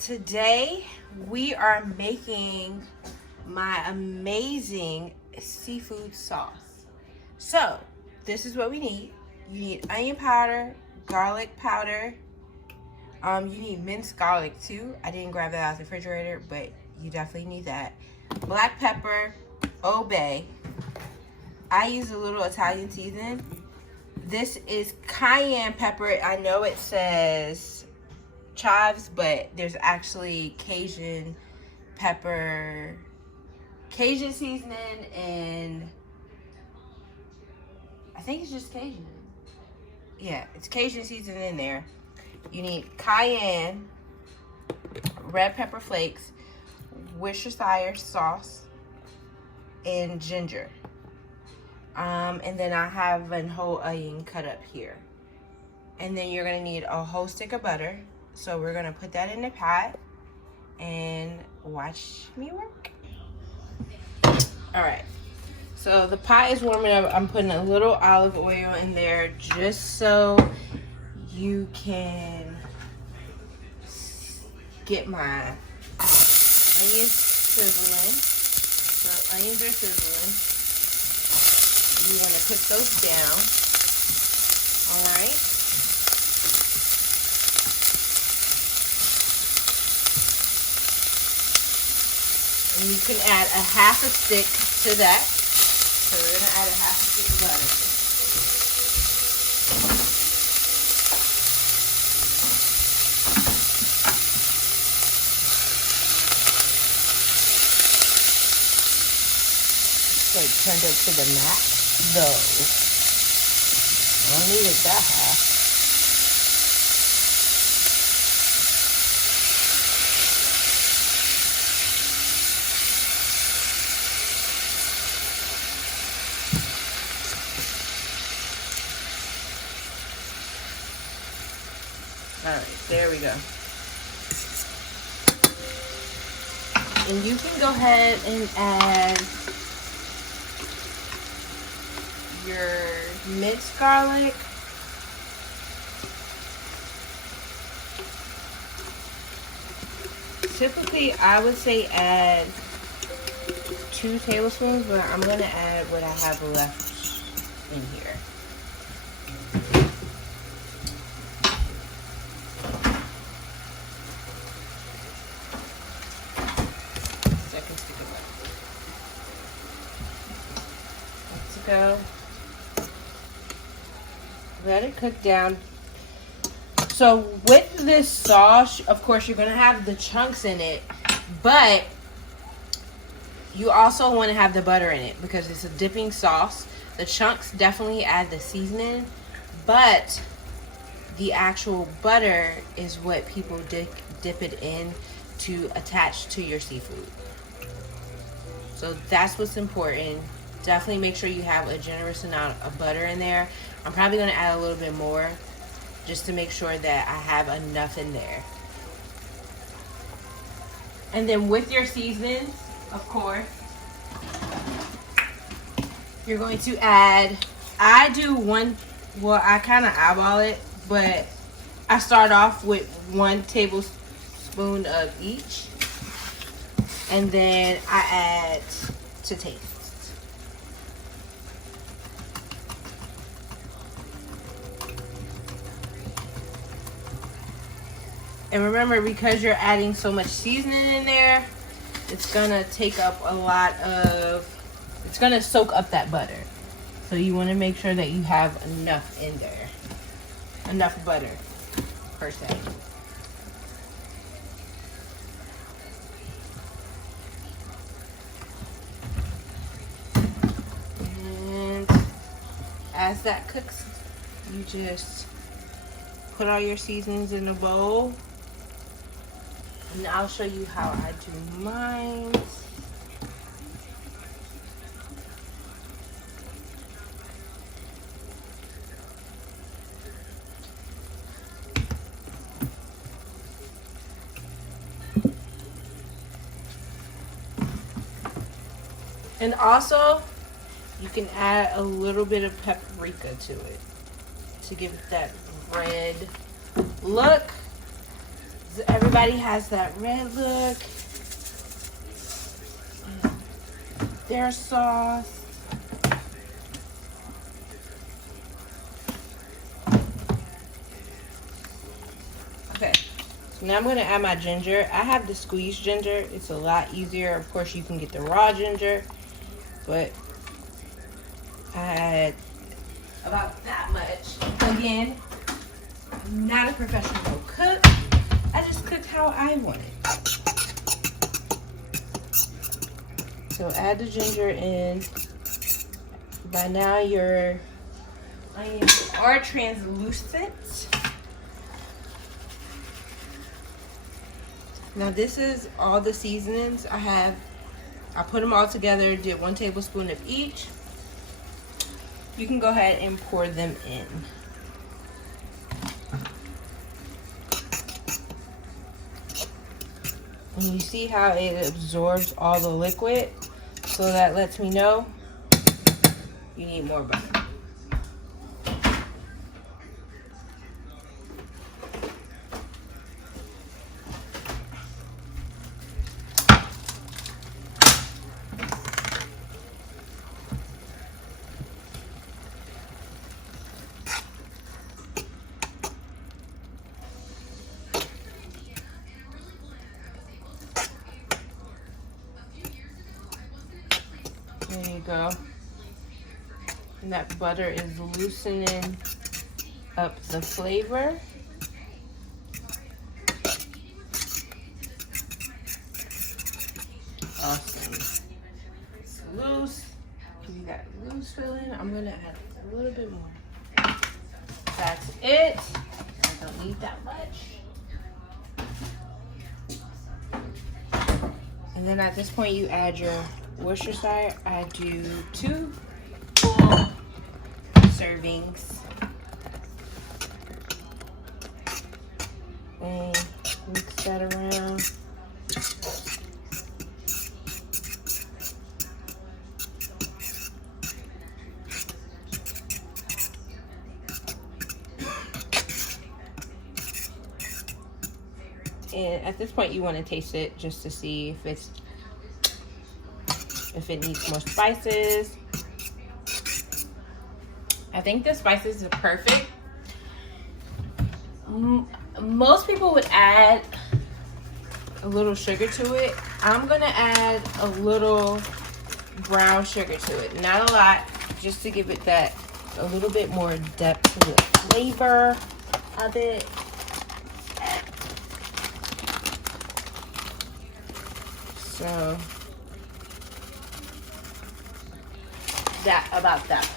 Today we are making my amazing seafood sauce. So this is what we need. You need onion powder, garlic powder. You need minced garlic too. I didn't grab that out of the refrigerator, but you definitely need that. Black pepper, Old Bay. I use a little Italian seasoning. This is cayenne pepper. I know it says chives, but there's actually Cajun pepper, Cajun seasoning, and I think it's just Cajun. Yeah, it's Cajun seasoning in there. You need cayenne, red pepper flakes, Worcestershire sauce, and ginger. And then I have a whole onion cut up here. And then you're gonna need a whole stick of butter. So we're gonna put that in the pot and watch me work. All right, so the pot is warming up. I'm putting a little olive oil in there just so you can get my onions sizzling. So onions are sizzling. You want to put those down. All right. And you can add a half a stick to that. So we're going to add a half a stick of butter. It's like turned up to the max. Though I don't need it that high. All right, there we go. And you can go ahead and add your minced garlic. Typically, I would say add 2 tablespoons, but I'm gonna add what I have left in here. Second stick of butter. Let's go. Let it cook down. So with this sauce, of course, you're gonna have the chunks in it, but you also want to have the butter in it because it's a dipping sauce. The chunks definitely add the seasoning, but the actual butter is what people dip it in to attach to your seafood. So that's what's important. Definitely make sure you have a generous amount of butter in there. I'm probably going to add a little bit more just to make sure that I have enough in there. And then with your seasonings, of course, you're going to add, I kind of eyeball it, but I start off with 1 tablespoon of each. And then I add to taste. And remember, because you're adding so much seasoning in there, it's gonna take up it's gonna soak up that butter. So you wanna make sure that you have enough in there. Enough butter, per se. And as that cooks, you just put all your seasonings in a bowl. And I'll show you how I do mine. And also, you can add a little bit of paprika to it to give it that red look. Everybody has that red look. Their sauce. Okay, so now I'm gonna add my ginger. I have the squeezed ginger. It's a lot easier. Of course, you can get the raw ginger, but I had about that much. Again, I'm not a professional cook. I just cooked how I wanted. So add the ginger in. By now your onions are translucent. Now this is all the seasonings I have. I put them all together, did 1 tablespoon of each. You can go ahead and pour them in. And you see how it absorbs all the liquid? So that lets me know you need more butter. There you go. And that butter is loosening up the flavor. Awesome. It's loose. Give you that loose feeling. I'm gonna add a little bit more. That's it. I don't need that much. And then at this point you add your Worcestershire. I do 2 full servings. And mix that around. And at this point you want to taste it just to see if it needs more spices. I think the spices are perfect. Most people would add a little sugar to it. I'm gonna add a little brown sugar to it. Not a lot, just to give it that a little bit more depth to the flavor of it. So about that much.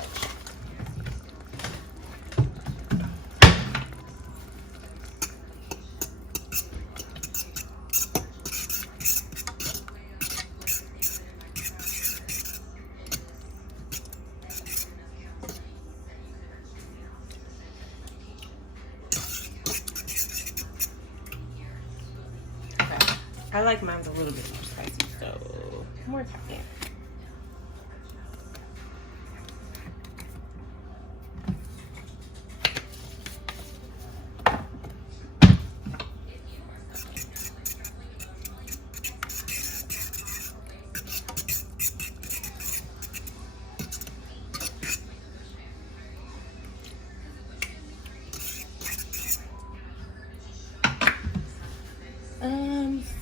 Okay. I like mine a little bit more spicy, so more time. Yeah.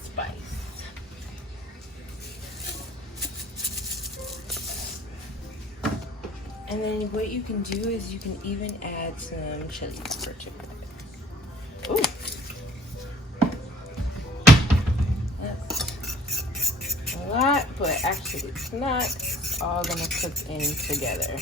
Spice. And then what you can do is you can even add some chili pepper to it. Ooh. That's a lot, but actually it's not. It's all gonna cook in together.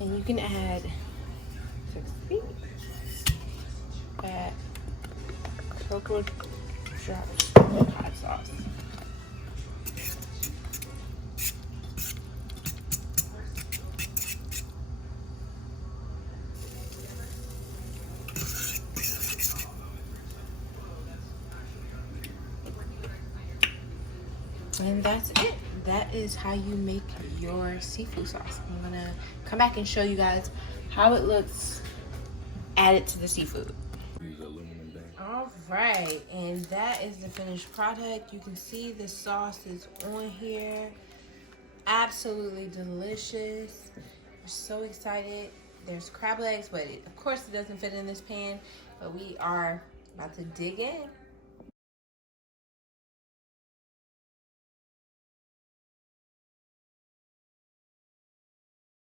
And you can add cocoa drops of hot sauce. And that's it. That is how you make your seafood sauce. I'm gonna come back and show you guys how it looks added to the seafood. Use aluminum bag. All right, and that is the finished product. You can see the sauce is on here. Absolutely delicious. We're so excited. There's crab legs, but of course it doesn't fit in this pan. But we are about to dig in.